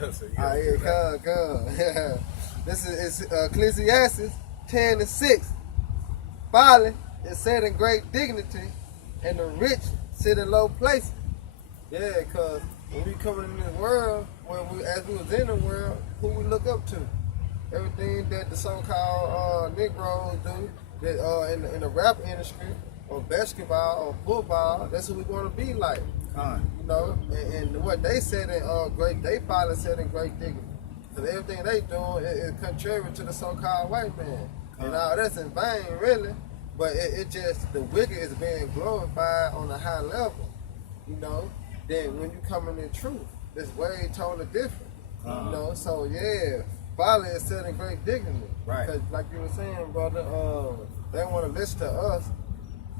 Come. This is Ecclesiastes 10:6. Folly is set in great dignity, and the rich sit in low places. Yeah, because when we coming in this world, as we was in the world, who we look up to? Everything that the so-called Negroes do, that in the rap industry, or basketball, or football, that's who we want to be like. You know, and what they said in they probably said in great dignity. Because everything they doing is contrary to the so-called white man. And all that's in vain, really. But it just, the wicked is being glorified on a high level, you know. Then when you come in the truth, it's way totally different, you know. So yeah, folly is set in great dignity. Right. Because like you were saying, brother, they want to listen to us,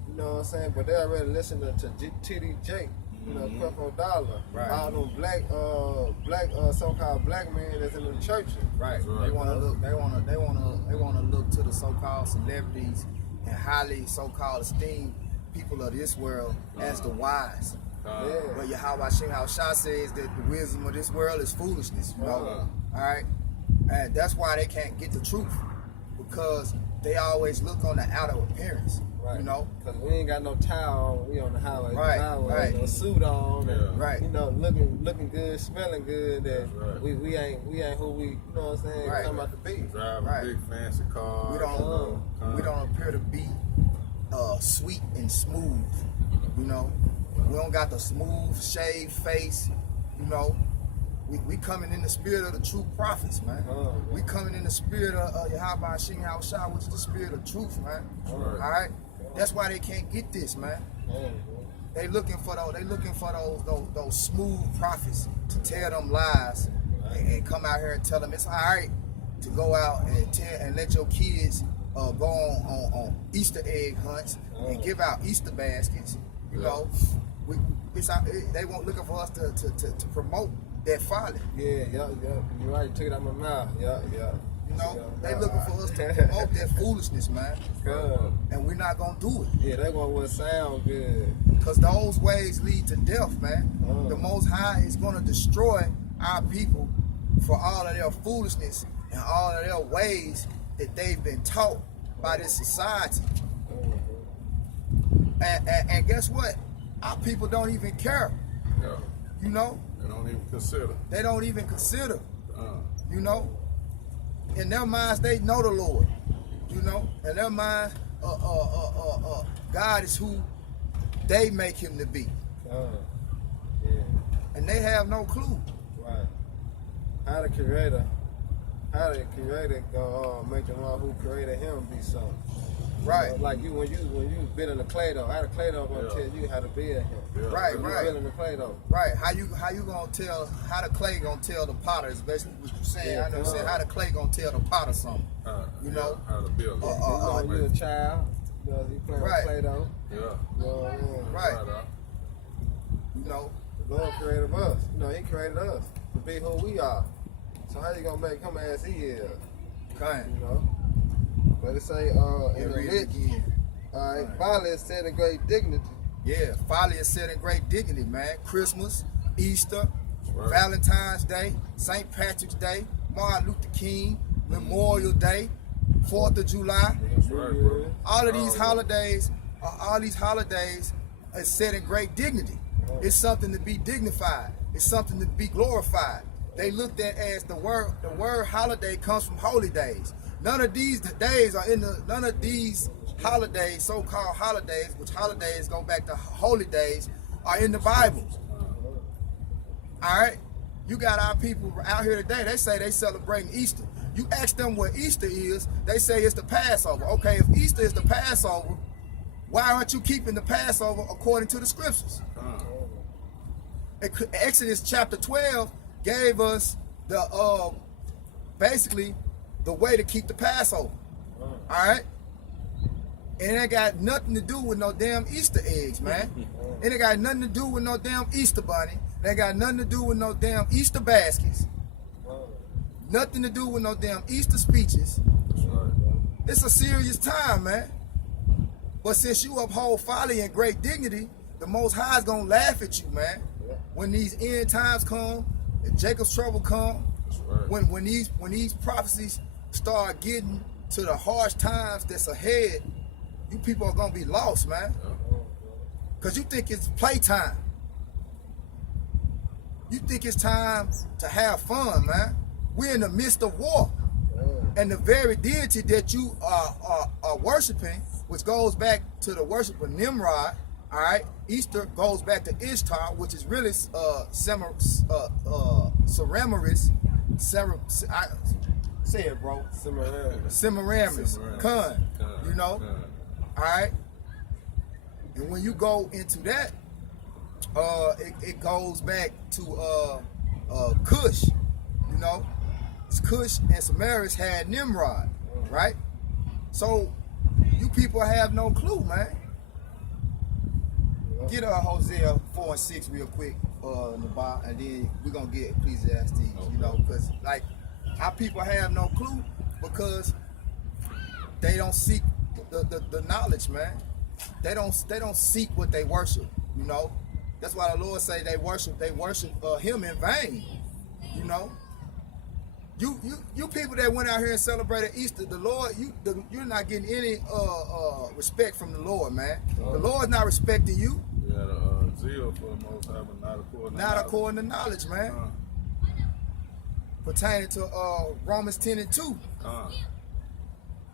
you know what I'm saying, but they already listening to TDJ. You know, Creflo Dollar, all them black so-called black men that's in the churches. Right. They want to look. They want to look to the so-called celebrities and highly so-called esteemed people of this world as the wise. But Yahweh Shah says that the wisdom of this world is foolishness. You know? All right, and that's why they can't get the truth, because they always look on the outer appearance. Right. You know, because we ain't got no tie on, we on the highway, right. No suit on, and, right. You know, looking good, smelling good. That we ain't who we, you know what I'm saying, come out to be. Driving big fancy cars. We don't appear to be sweet and smooth. You know, we don't got the smooth shaved face. You know, we coming in the spirit of the true prophets, man. We coming in the spirit of Yahweh Shah, which is the spirit of truth, man. All right. That's why they can't get this, man. They looking for those smooth prophets to tell them lies and come out here and tell them it's all right to go out and let your kids go on Easter egg hunts and give out Easter baskets. You know, they won't looking for us to promote that folly. Yeah. You're right. Took it out of my mouth. Yeah. You know, they looking for us to promote that foolishness, man. And we're not gonna do it. Yeah, they want what sound good. Because those ways lead to death, man. The Most High is gonna destroy our people for all of their foolishness and all of their ways that they've been taught by this society. And guess what? Our people don't even care. You know? They don't even consider. They don't even consider. You know? In their minds, they know the Lord. You know? In their minds, God is who they make him to be. And they have no clue. Right. How the creator gonna make the one who created him be something. Right. You know, like when you building the clay dough, how the clay dough gonna tell you how to build him. Right. Building the clay dough. Right. How you gonna tell, how the clay gonna tell the potter is basically what you're saying. I know saying how the clay gonna tell the potter something. You know? How to build it. You a child, you know, you playing with clay dough. Yeah. You know what I mean? Right. You know? The Lord created us. You know, he created us to be who we are. So how you gonna make him as he is? Kind. You know? But it say in the rich, folly is set in great dignity. Yeah, folly is set in great dignity, man. Christmas, Easter, Valentine's Day, St. Patrick's Day, Martin Luther King, Memorial Day, 4th of July. All of these holidays, is set in great dignity. It's something to be dignified. It's something to be glorified. They looked at as the word holiday comes from holy days. None of these days are none of these holidays, so-called holidays, which holidays go back to holy days, are in the Bible. All right? You got our people out here today, they say they celebrating Easter. You ask them what Easter is, they say it's the Passover. Okay, if Easter is the Passover, why aren't you keeping the Passover according to the scriptures? Exodus chapter 12 gave us the basically the way to keep the Passover. All right? And it ain't got nothing to do with no damn Easter eggs, man. It ain't got nothing to do with no damn Easter bunny. It ain't got nothing to do with no damn Easter baskets. Nothing to do with no damn Easter speeches. It's a serious time, man. But since you uphold folly and great dignity, the Most High is gonna laugh at you, man. When these end times come, If Jacob's trouble come, That's right. when these prophecies start getting to the harsh times that's ahead, you people are gonna be lost, man. Cause you think it's playtime. You think it's time to have fun, man. We're in the midst of war. And the very deity that you are worshiping, which goes back to the worship of Nimrod, all right? Easter goes back to Ishtar, which is really Semiramis. Say it, bro. Semiramis. Kun. You know? All right? And when you go into that, it goes back to Cush, you know? Cush and Samaris had Nimrod, right? So you people have no clue, man. Get Hosea 4 and 6 real quick, Nabar, and then we're gonna get Ecclesiastes, you know, because like our people have no clue because they don't seek the knowledge, man. They don't seek what they worship, you know. That's why the Lord say they worship Him in vain, you know. You people that went out here and celebrated Easter, the Lord, you're not getting any respect from the Lord, man. The Lord's not respecting you. You had zeal for the Most High, but not according to According to knowledge, man. Pertaining to Romans 10 and 2.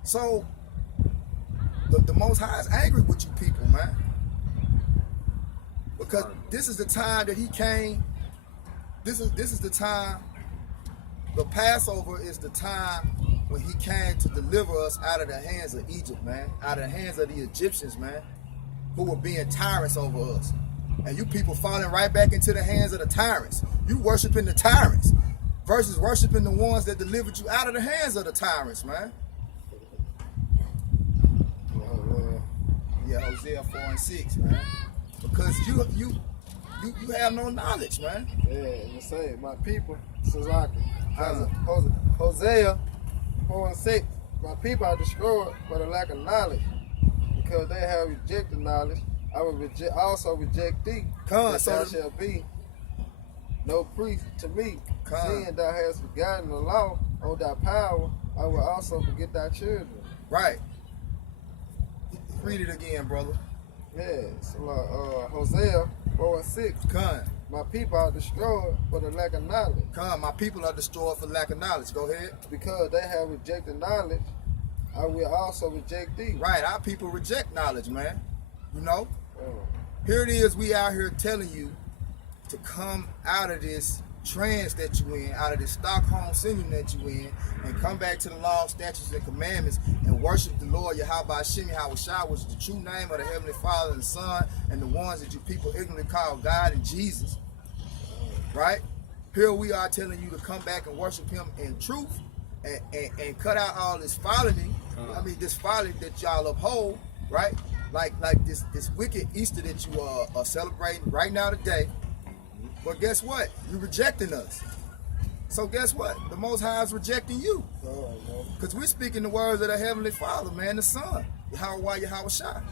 So the Most High is angry with you people, man. Because this is the time that He came. This is the time. The Passover is the time when He came to deliver us out of the hands of Egypt, man. Out of the hands of the Egyptians, man, who were being tyrants over us. And you people falling right back into the hands of the tyrants. You worshiping the tyrants versus worshiping the ones that delivered you out of the hands of the tyrants, man. Yeah, Hosea 4 and 6, man. Because you have no knowledge, man. Yeah, and the same. My people, Sazaki. Hosea 4 and 6. My people are destroyed for the lack of knowledge, because they have rejected knowledge. I will also reject thee. That thou shalt be no priest to me. Seeing thou hast forgotten the law on thy power, I will also forget thy children. Right. Read it again, brother. Yeah, so Hosea 4 and 6. My people are destroyed for the lack of knowledge. My people are destroyed for lack of knowledge. Go ahead. Because they have rejected knowledge, I will also reject thee. Right, our people reject knowledge, man. You know? Here it is, we out here telling you to come out of this trance that you in, out of this Stockholm syndrome that you in, and come back to the law, statutes, and commandments, and worship the Lord Yahweh Hashem Yahushua, which is the true name of the Heavenly Father and the Son, and the ones that you people ignorantly call God and Jesus. Right? Here we are telling you to come back and worship Him in truth, and cut out all this folly. This folly that y'all uphold, right? Like this wicked Easter that you are celebrating right now today. But guess what? You're rejecting us. So guess what? The Most High is rejecting you. Because we're speaking the words of the Heavenly Father, man, the Son, Yahweh Yahushua.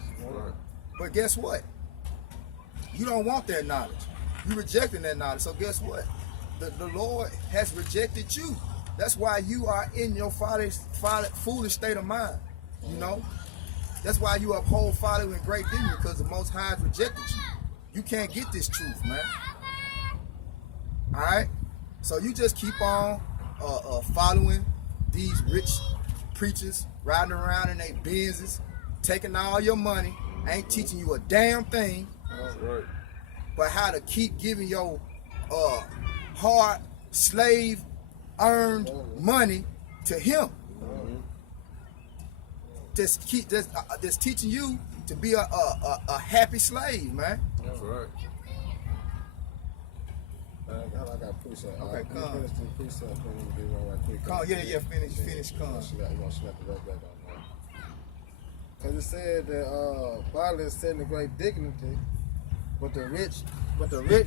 But guess what? You don't want that knowledge. You're rejecting that knowledge. So guess what? The Lord has rejected you. That's why you are in your foolish state of mind. You know? That's why you uphold folly with great dignity, because the Most High has rejected you. You can't get this truth, man. Alright? So you just keep on following these rich preachers, riding around in their Benzes, taking all your money, ain't teaching you a damn thing. That's right. But how to keep giving your hard slave earned money to him. Just teaching you to be a happy slave, man. That's right. I got precept. Okay, come. Finish the precept. Finish, come. Because it said that violence sit in great dignity, but the rich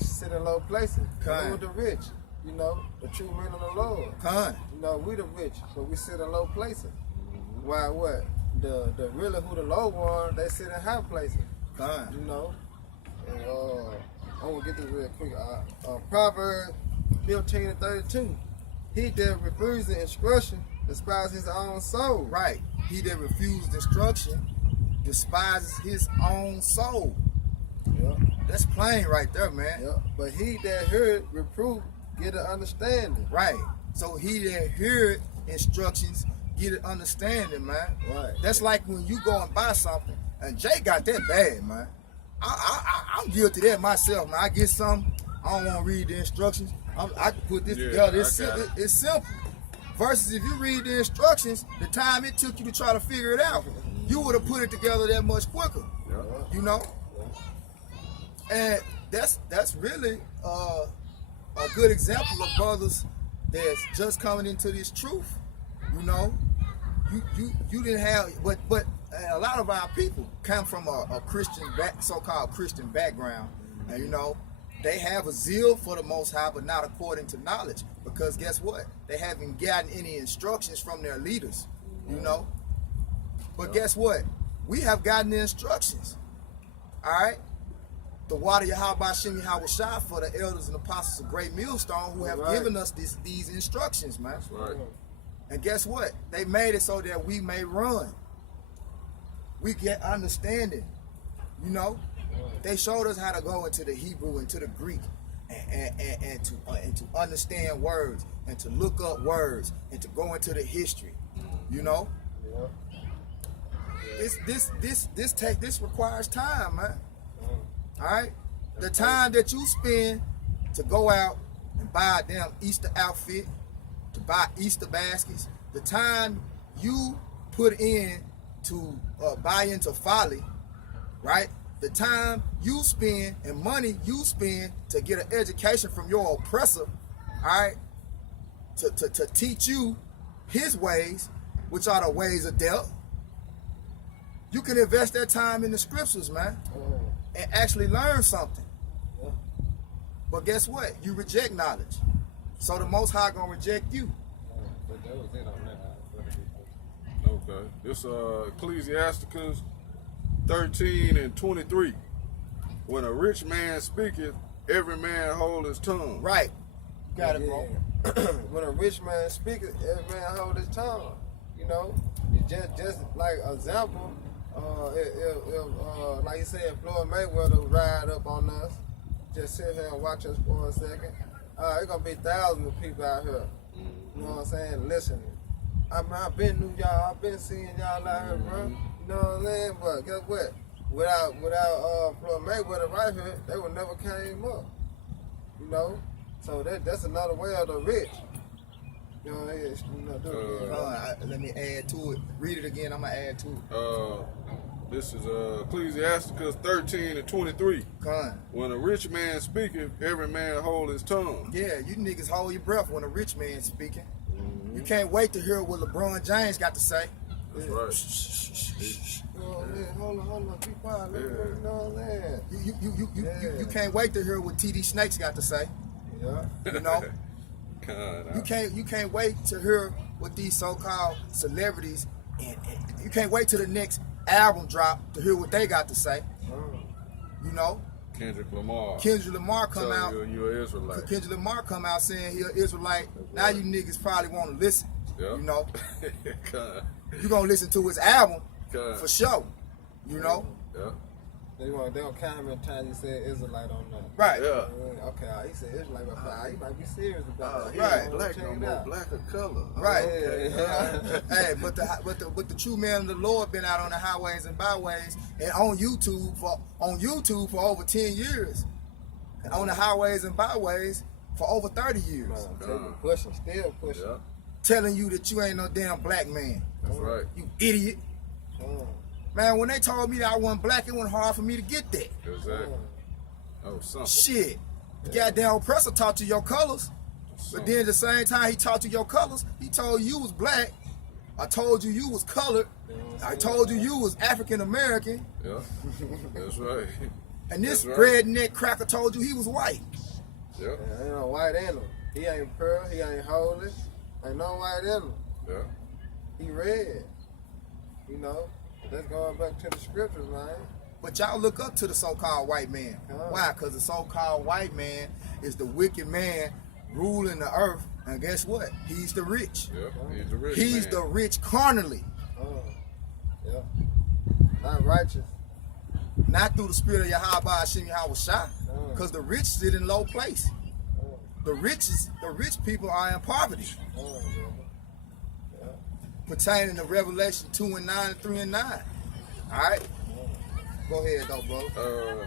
sit in low places. Who are the rich? You know, the true men of the Lord. You know, we the rich, so we sit in low places. Why what? The really who the low one, they sit in high places. You know. And I'm gonna get this real quick. Proverbs 15 and 32. He that refuses instruction despises his own soul. Right. He that refused instruction despises his own soul. Yeah. That's plain right there, man. Yeah. But he that heard reproof get an understanding. Right. So he that heard instructions get an understanding, man. Right. That's like when you go and buy something, and Jay got that bad, man. I'm guilty of that myself, man. I get something, I don't want to read the instructions. I can put this together. It's simple. Versus if you read the instructions, the time it took you to try to figure it out, you would have put it together that much quicker. Yeah. You know? And that's really a good example of brothers that's just coming into this truth. You know? You didn't have, but a lot of our people come from a Christian so-called Christian background, and you know, they have a zeal for the Most High, but not according to knowledge. Because guess what? They haven't gotten any instructions from their leaders, you know? But guess what? We have gotten the instructions, all right? The water Yahweh Shem Yahweh Shai for the elders and apostles of Great Millstone who have given us these instructions, man. That's right. And guess what? They made it so that we may run. We get understanding, you know? They showed us how to go into the Hebrew and to the Greek and to understand words and to look up words and to go into the history, you know? This requires time, man. All right? The time that you spend to go out and buy a damn Easter outfit, to buy Easter baskets, the time you put in to buy into folly, right? The time you spend and money you spend to get an education from your oppressor, all right, to teach you his ways, which are the ways of death. You can invest that time in the scriptures, man, and actually learn something. But guess what? You reject knowledge. So the Most High gonna reject you. Okay. This Ecclesiasticus 13 and 23. When a rich man speaketh, every man hold his tongue. Right. Got it, bro. When a rich man speaketh, every man hold his tongue. You know, it's just like example. If like you said, Floyd Mayweather ride up on us, just sit here and watch us for a second. It's gonna be thousands of people out here. You know what I'm saying? Listening. I've been knew y'all. I've been seeing y'all out here, bro. You know what I'm saying? But guess what? Without Floyd Mayweather right here, they would never came up. You know? So that's another way of the rich. You know, Let me add to it. Read it again. I'm gonna add to it. This is Ecclesiasticus 13 and 23. Con. When a rich man speaketh, every man hold his tongue. Yeah, you niggas hold your breath when a rich man's speaking. You can't wait to hear what LeBron James got to say. That's right. Oh, man, hold on, be quiet. You know what I'm saying? You can't wait to hear what TD Snakes got to say. Yeah. You know? God, you can't wait to hear what these so-called celebrities and you can't wait till the next album drop to hear what they got to say. You know? Kendrick Lamar come out. You're an Israelite. Kendrick Lamar come out saying he's an Israelite. Now you niggas probably want to listen. Yeah. You know? God. You gonna listen to his album God. for sure. You know? Yeah. They gonna count how many times he said Israelite on that. Right. Yeah. Okay, he said Israelite, but he might be serious about that. Right. Black no more, black of color. Right. Okay. Hey, but the true man of the Lord been out on the highways and byways and on YouTube for over 10 years. And on the highways and byways for over 30 years. Pushing, still pushing. Yeah. Telling you that you ain't no damn black man. That's right. You idiot. Man, when they told me that I wasn't black, it wasn't hard for me to get that. Exactly. Oh, something. Shit. The goddamn oppressor taught you your colors. But then at the same time he taught you your colors, he told you was black. I told you was colored. I told you was African American. Yeah. That's right. And this That's right. redneck cracker told you he was white. Yeah. Ain't no white in him. He ain't pearl, he ain't holy. Ain't no white in him. Yeah. He red. You know? That's going back to the scriptures, man. But y'all look up to the so-called white man. Why? Because the so-called white man is the wicked man ruling the earth, and guess what? He's the rich. Yep, he's the rich He's man. the rich carnally, Yeah. Not righteous. not through the spirit of Yahweh Hashem Yahweh Shai, because the rich sit in low place. The rich people are in poverty. Pertaining to Revelation 2 and 9 and 3 and 9. All right? Go ahead, though, bro.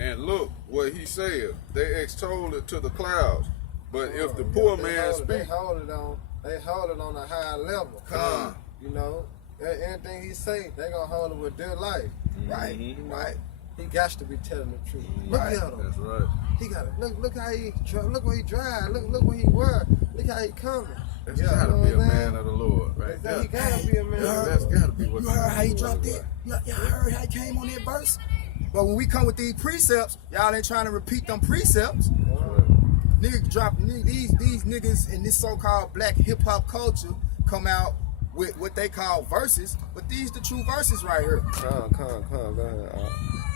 And look what he said. They extol it to the clouds. But if the poor man They speak, hold it on a high level. Come. You know, anything he say, they gonna hold it with their life. Right, right. He got to be telling the truth. Look Right. at him. that's right. He got it. Look how he look what he drive. Look what he wear. Look how he coming. That's Yeah, gotta you be know a what I'm man of the Lord, right? He gotta be a man. That's gotta be what You heard how he dropped that? Y'all heard how he came on that verse? But when we come with these precepts, y'all ain't trying to repeat them precepts. Niggas drop these niggas in this so-called black hip-hop culture come out with what they call verses, but these the true verses right here. Come. Go ahead.